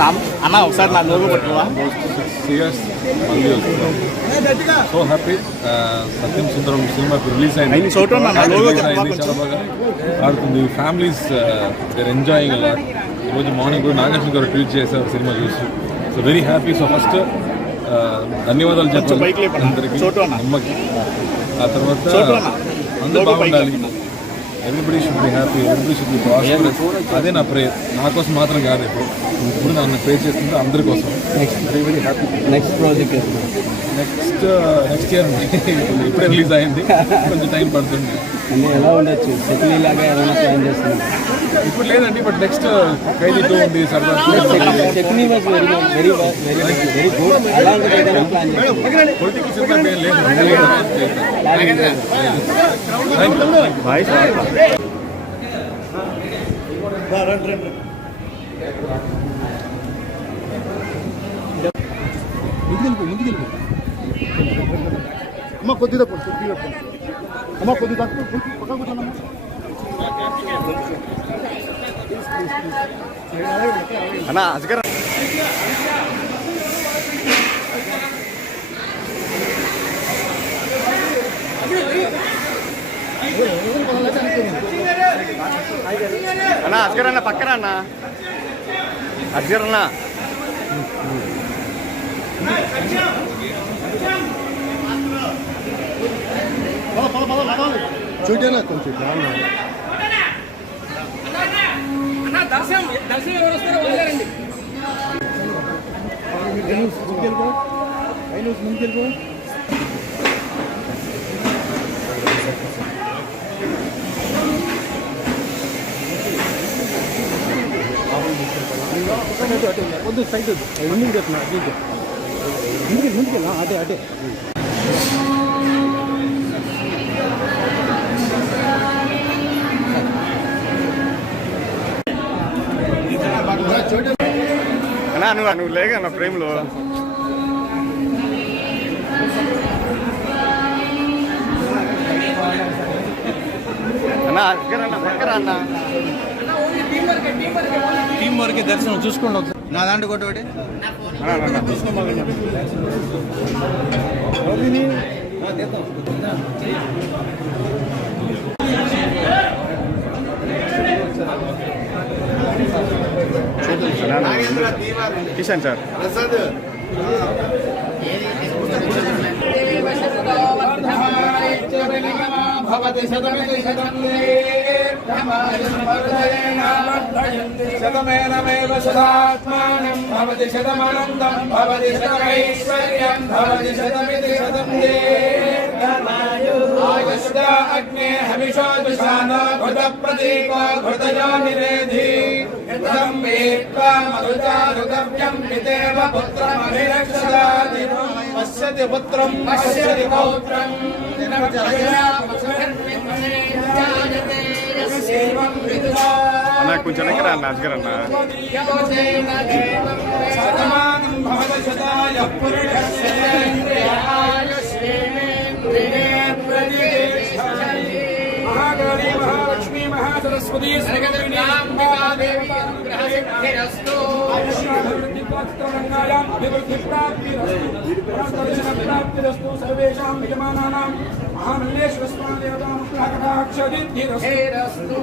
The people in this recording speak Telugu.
రామ్ అన్న ఒకసారి నా లోగో పట్టుకోవా. 6 years మళ్ళీ వస్తున్నాం. So happy. Satyam Sundaram cinema release అయింది, చాలా బాగా ఆడుతుంది. ఫ్యామిలీస్ దేర్ ఎంజాయింగ్ అలా. ఈరోజు మార్నింగ్ కూడా నాగేశ్వర గారు ట్వీట్ చేశారు సినిమా చూసి. So very happy. So first ధన్యవాదాలు చెప్పాలి అందరికీ, అమ్మకి. ఆ తర్వాత అందరూ బాగుండాలి. Everybody should be happy, everybody should be prosperous. అదే నా ప్రేయర్. నా కోసం మాత్రం కాదు, ఇప్పుడు నన్ను ప్రేయర్ చేస్తుంటే అందరి కోసం. Very very happy. Next project next year ఇప్పుడే రిలీజ్ అయింది, కొంచెం టైం పడుతుంది. అంటే ఎలా ఉండొచ్చు, సెటిల్ లాగా ఏమైనా ప్లాన్ చేస్తున్నాం? ఇప్పుడు లేదండి, బట్ నెక్స్ట్ ఖైదీ 2 ఉంది. సరదా second was very very good. అలాంటి ఏదైనా ప్లాన్ చేస్తాం. పొలిటికల్ సినిమా ఏం లేదు. ముందుకెళ్ళిపో అమ్మ, కొద్దిగా అమ్మ, కొద్దిగా పక్కన కూర్చోండి. అన్న అజగర్ అన్న అజగర్ అన్న పక్కన అన్న అజగర్ అన్న చూడేనా కొంచెం దర్శనం ఎవరు వస్తారో వదిలేరండి. ముందుకెళ్ళిపో. వద్దు, సైడ్ ముందుకు చెప్తున్నా. ముందుకెళ్ళా, అదే అదే. అన్నా నువ్వు లేక నా ఫ్రేమ్లో. అన్నా అన్న పక్కన అన్న టీం వరకే దర్శనం చూసుకోండి ఒకసారి. నా దాంట్లో ఒకటి కిషన్ సార్. శతమేనమేవ శతాత్మానం భవతి శతమనందం భవతి శతమైశ్వర్యం భవతి శతమితి శతం ఆయుష్ట అగ్నే హవిషో దుషానో ఘృత ప్రదీపో ఘృతయో నిరేధి ఘృతం వేత్వా మధుచారుగవ్యం పితేవ పుత్రమభిరక్షదాతి పశ్యతి పుత్రం పశ్యతి పౌత్రం అన్న కొంచెం ఎక్కడ అన్న అజగర్ అన్న. महाकाली महालक्ष्मी महासरस्वती अभिवृद्धिप्राप्तिरस्तु सर्वेषां यजमानानां महामल्लेश्वर स्वामी देवतानुग्रहकटाक्षसिद्धिरस्तु।